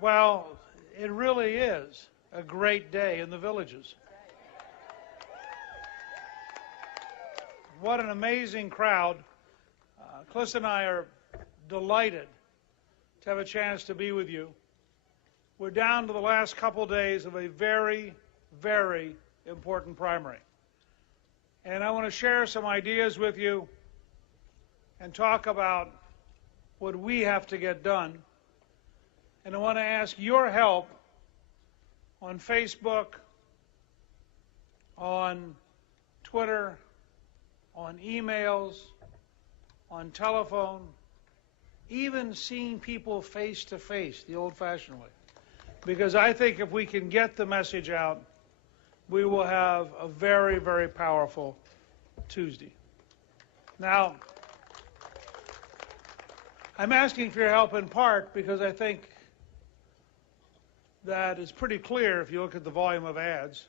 Well, it really is a great day in the villages. What an amazing crowd. Cliss and I are delighted to have a chance to be with you. We're down to the last couple days of a very, very important primary. And I want to share some ideas with you and talk about what we have to get done. And I want to ask your help on Facebook, on Twitter, on emails, on telephone, even seeing people face to face, the old-fashioned way. Because I think if we can get the message out, we will have a very, very powerful Tuesday. Now, I'm asking for your help in part because I think that it's pretty clear if you look at the volume of ads.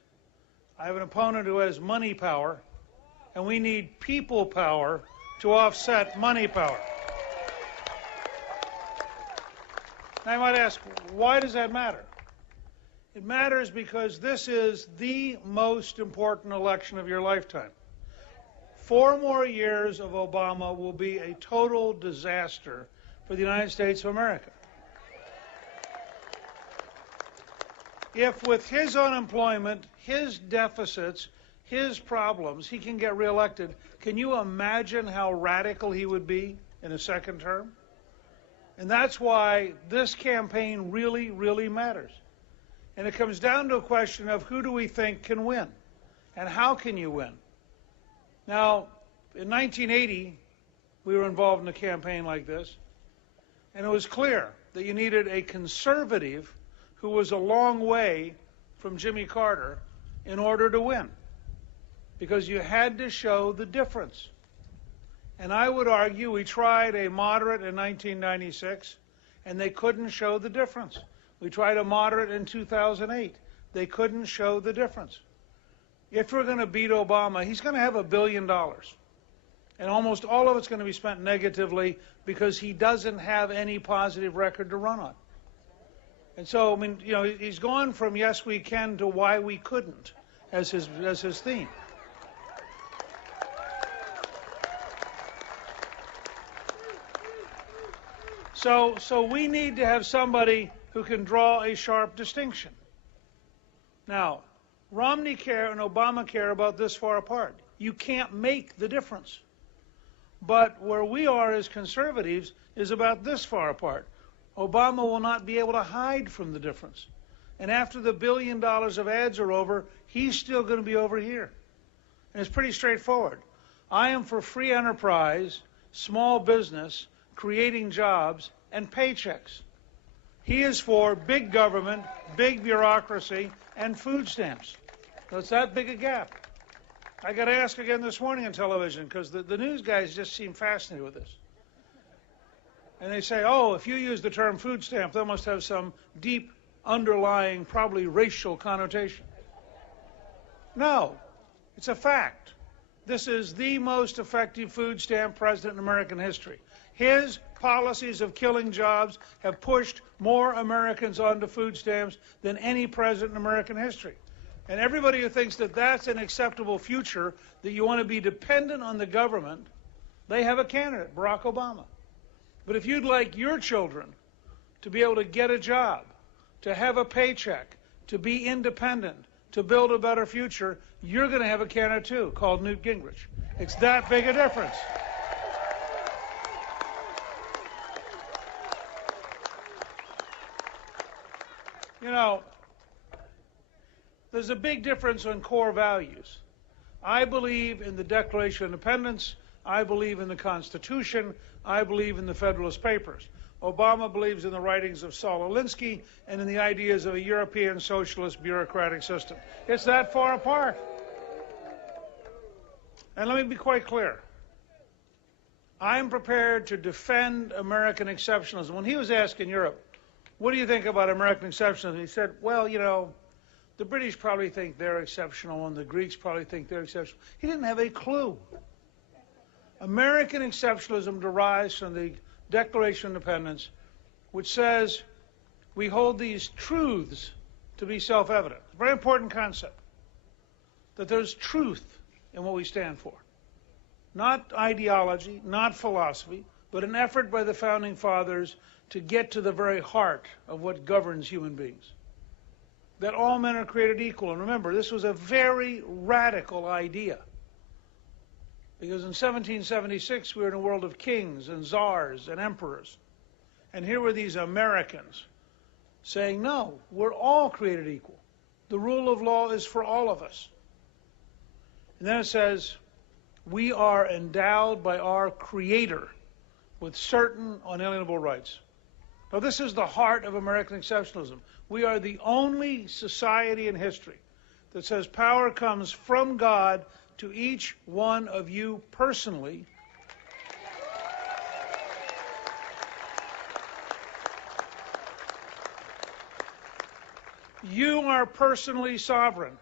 I have an opponent who has money power, and we need people power to offset money power. Now, I might ask, why does that matter? It matters because this is the most important election of your lifetime. 4 more years of Obama will be a total disaster for the United States of America. If with his unemployment, his deficits, his problems, he can get reelected, can you imagine how radical he would be in a second term? And that's why this campaign really, really matters. And it comes down to a question of who do we think can win, and how can you win? Now, in 1980, we were involved in a campaign like this, and it was clear that you needed a conservative who was a long way from Jimmy Carter in order to win, because you had to show the difference. And I would argue we tried a moderate in 1996, and they couldn't show the difference. We tried a moderate in 2008. They couldn't show the difference. If we're going to beat Obama, he's going to have $1 billion. And almost all of it's going to be spent negatively because he doesn't have any positive record to run on. And so, I mean, you know, he's gone from yes we can to why we couldn't as his theme. So we need to have somebody who can draw a sharp distinction. Now, Romney care and Obama care about this far apart. You can't make the difference. But where we are as conservatives is about this far apart. Obama will not be able to hide from the difference. And after the $1 billion of ads are over, he's still going to be over here. And it's pretty straightforward. I am for free enterprise, small business, creating jobs, and paychecks. He is for big government, big bureaucracy, and food stamps. So it's that big a gap. I got asked again this morning on television because the news guys just seem fascinated with this. And they say, oh, if you use the term food stamp, that must have some deep underlying, probably racial connotation. No, it's a fact. This is the most effective food stamp president in American history. His policies of killing jobs have pushed more Americans onto food stamps than any president in American history. And everybody who thinks that that's an acceptable future, that you want to be dependent on the government, they have a candidate, Barack Obama. But if you'd like your children to be able to get a job, to have a paycheck, to be independent, to build a better future, you're going to have a candidate too, called Newt Gingrich. It's that big a difference. You know, there's a big difference on core values. I believe in the Declaration of Independence. I believe in the Constitution. I believe in the Federalist Papers. Obama believes in the writings of Saul Alinsky and in the ideas of a European socialist bureaucratic system. It's that far apart. And let me be quite clear. I'm prepared to defend American exceptionalism. When he was asked in Europe, what do you think about American exceptionalism? He said, well, you know, the British probably think they're exceptional and the Greeks probably think they're exceptional. He didn't have a clue. American exceptionalism derives from the Declaration of Independence, which says we hold these truths to be self-evident. Very important concept, that there's truth in what we stand for. Not ideology, not philosophy, but an effort by the Founding Fathers to get to the very heart of what governs human beings. That all men are created equal. And remember, this was a very radical idea. Because in 1776, we were in a world of kings and czars and emperors. And here were these Americans saying, no, we're all created equal. The rule of law is for all of us. And then it says, we are endowed by our Creator with certain unalienable rights. Now, this is the heart of American exceptionalism. We are the only society in history that says power comes from God to each one of you personally. You are personally sovereign.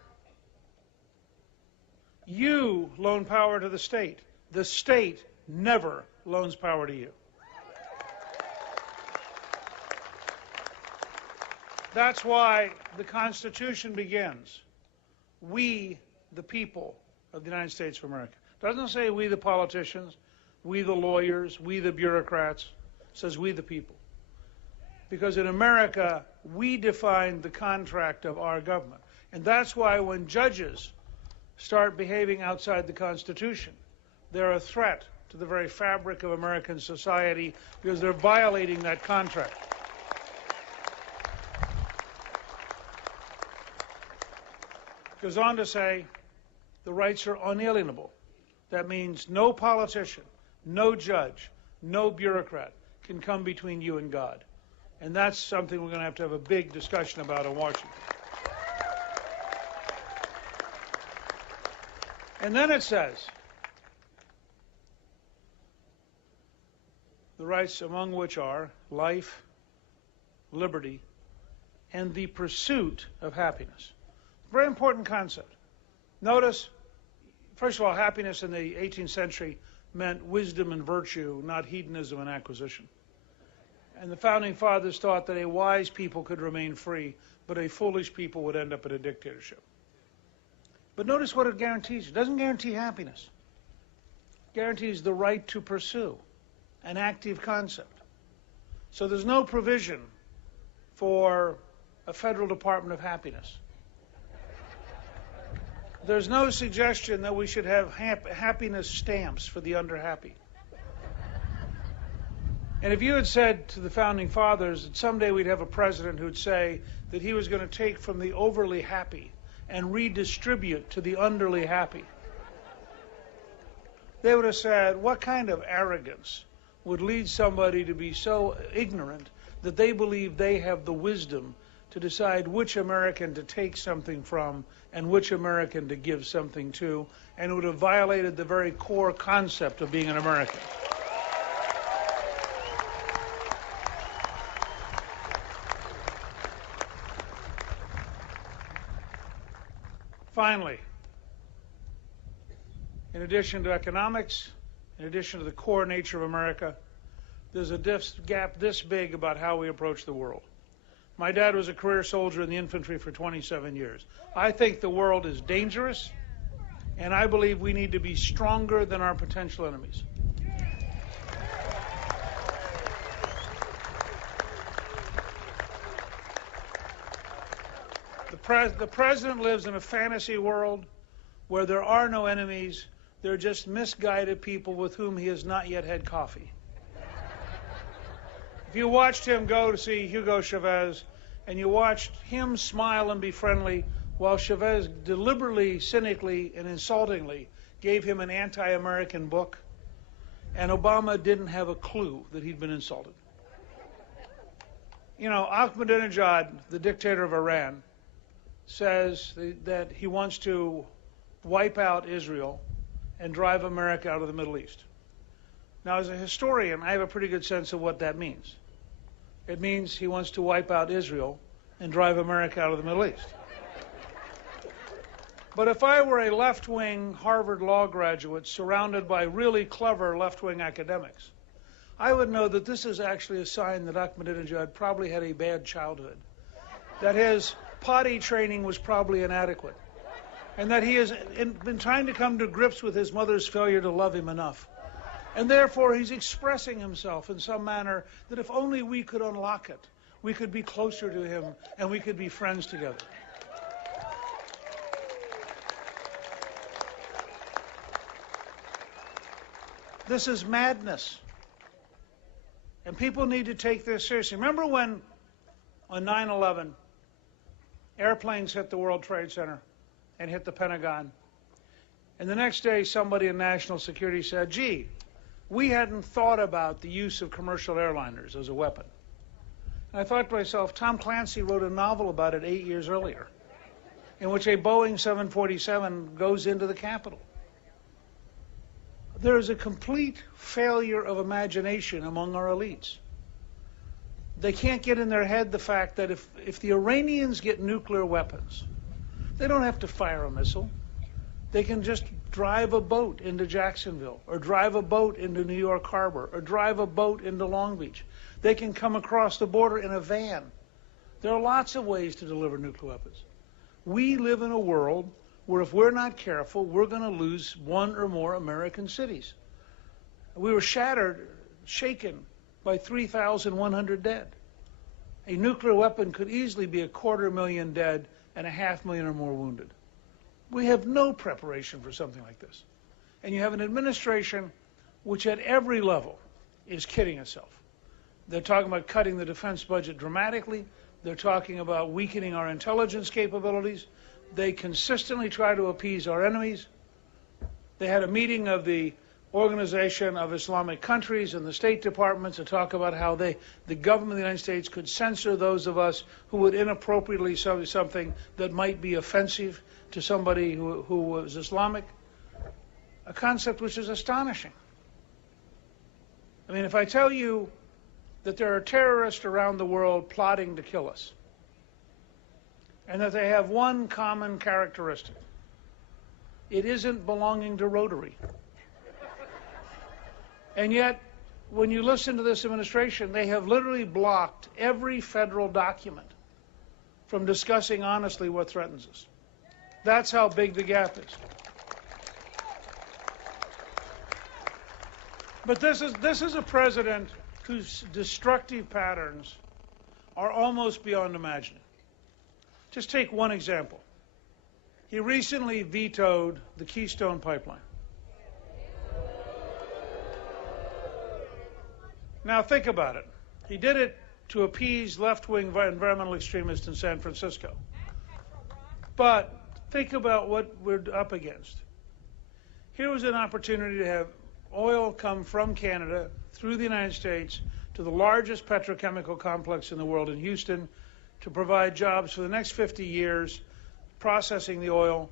You loan power to the state. The state never loans power to you. That's why the Constitution begins, we, the people of the United States of America. It doesn't say we, the politicians, we, the lawyers, we, the bureaucrats. It says we, the people. Because in America, we define the contract of our government. And that's why when judges start behaving outside the Constitution, they're a threat to the very fabric of American society because they're violating that contract. Goes on to say the rights are unalienable. That means no politician, no judge, no bureaucrat can come between you and God. And that's something we're going to have a big discussion about in Washington. And then it says, the rights among which are life, liberty, and the pursuit of happiness. Very important concept. Notice, first of all, happiness in the 18th century meant wisdom and virtue, not hedonism and acquisition. And the Founding Fathers thought that a wise people could remain free, but a foolish people would end up in a dictatorship. But notice what it guarantees. It doesn't guarantee happiness. It guarantees the right to pursue, an active concept. So there's no provision for a federal Department of Happiness. There's no suggestion that we should have happiness stamps for the under-happy. And if you had said to the Founding Fathers that someday we'd have a president who'd say that he was going to take from the overly happy and redistribute to the underly happy, they would have said, what kind of arrogance would lead somebody to be so ignorant that they believe they have the wisdom to decide which American to take something from and which American to give something to, and it would have violated the very core concept of being an American. Finally, in addition to economics, in addition to the core nature of America, there's a gap this big about how we approach the world. My dad was a career soldier in the infantry for 27 years. I think the world is dangerous, and I believe we need to be stronger than our potential enemies. The president lives in a fantasy world where there are no enemies. They're just misguided people with whom he has not yet had coffee. If you watched him go to see Hugo Chavez and you watched him smile and be friendly while Chavez deliberately, cynically, and insultingly gave him an anti-American book, and Obama didn't have a clue that he'd been insulted. You know, Ahmadinejad, the dictator of Iran, says that he wants to wipe out Israel and drive America out of the Middle East. Now, as a historian, I have a pretty good sense of what that means. It means he wants to wipe out Israel and drive America out of the Middle East. But if I were a left-wing Harvard law graduate surrounded by really clever left-wing academics, I would know that this is actually a sign that Ahmadinejad probably had a bad childhood, that his potty training was probably inadequate, and that he has been trying to come to grips with his mother's failure to love him enough. And therefore, he's expressing himself in some manner that if only we could unlock it, we could be closer to him and we could be friends together. This is madness. And people need to take this seriously. Remember when, on 9/11, airplanes hit the World Trade Center and hit the Pentagon? And the next day, somebody in national security said, gee, we hadn't thought about the use of commercial airliners as a weapon. And I thought to myself, Tom Clancy wrote a novel about it 8 years earlier, in which a Boeing 747 goes into the Capitol. There is a complete failure of imagination among our elites. They can't get in their head the fact that if the Iranians get nuclear weapons, they don't have to fire a missile. They can just drive a boat into Jacksonville, or drive a boat into New York Harbor, or drive a boat into Long Beach. They can come across the border in a van. There are lots of ways to deliver nuclear weapons. We live in a world where if we're not careful, we're going to lose one or more American cities. We were shaken by 3,100 dead. A nuclear weapon could easily be 250,000 dead and 500,000 or more wounded. We have no preparation for something like this. And you have an administration which at every level is kidding itself. They're talking about cutting the defense budget dramatically. They're talking about weakening our intelligence capabilities. They consistently try to appease our enemies. They had a meeting of the Organization of Islamic Countries and the State Department to talk about how the government of the United States could censor those of us who would inappropriately say something that might be offensive to somebody who was Islamic. A concept which is astonishing. I mean, if I tell you that there are terrorists around the world plotting to kill us, and that they have one common characteristic. It isn't belonging to Rotary. And yet, when you listen to this administration, they have literally blocked every federal document from discussing honestly what threatens us. That's how big the gap is. But this is a president whose destructive patterns are almost beyond imagining. Just take one example. He recently vetoed the Keystone Pipeline. Now think about it. He did it to appease left-wing environmental extremists in San Francisco. But think about what we're up against. Here was an opportunity to have oil come from Canada through the United States to the largest petrochemical complex in the world in Houston, to provide jobs for the next 50 years, processing the oil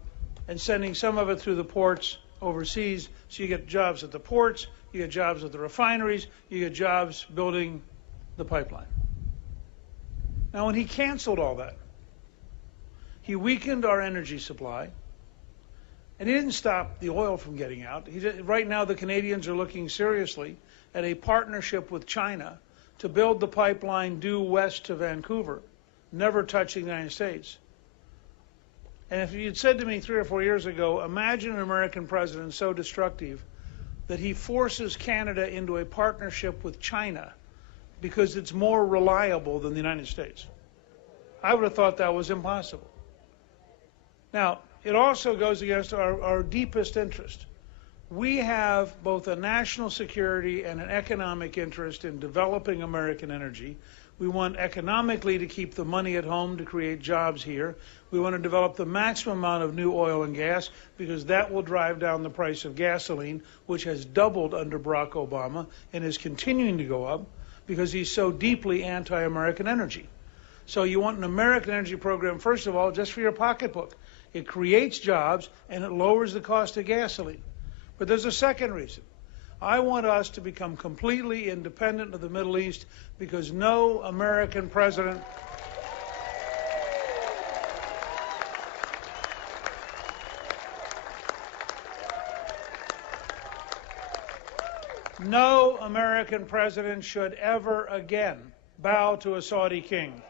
and sending some of it through the ports overseas. So you get jobs at the ports, you get jobs at the refineries, you get jobs building the pipeline. Now, when he canceled all that, he weakened our energy supply, and he didn't stop the oil from getting out. Right now, the Canadians are looking seriously at a partnership with China to build the pipeline due west to Vancouver, never touching the United States. And if you'd said to me 3 or 4 years ago, imagine an American president so destructive that he forces Canada into a partnership with China because it's more reliable than the United States, I would have thought that was impossible. Now, it also goes against our deepest interest. We have both a national security and an economic interest in developing American energy. We want economically to keep the money at home to create jobs here. We want to develop the maximum amount of new oil and gas because that will drive down the price of gasoline, which has doubled under Barack Obama and is continuing to go up because he's so deeply anti-American energy. So you want an American energy program, first of all, just for your pocketbook. It creates jobs and it lowers the cost of gasoline. But there's a second reason. I want us to become completely independent of the Middle East because no American president No American president should ever again bow to a Saudi king.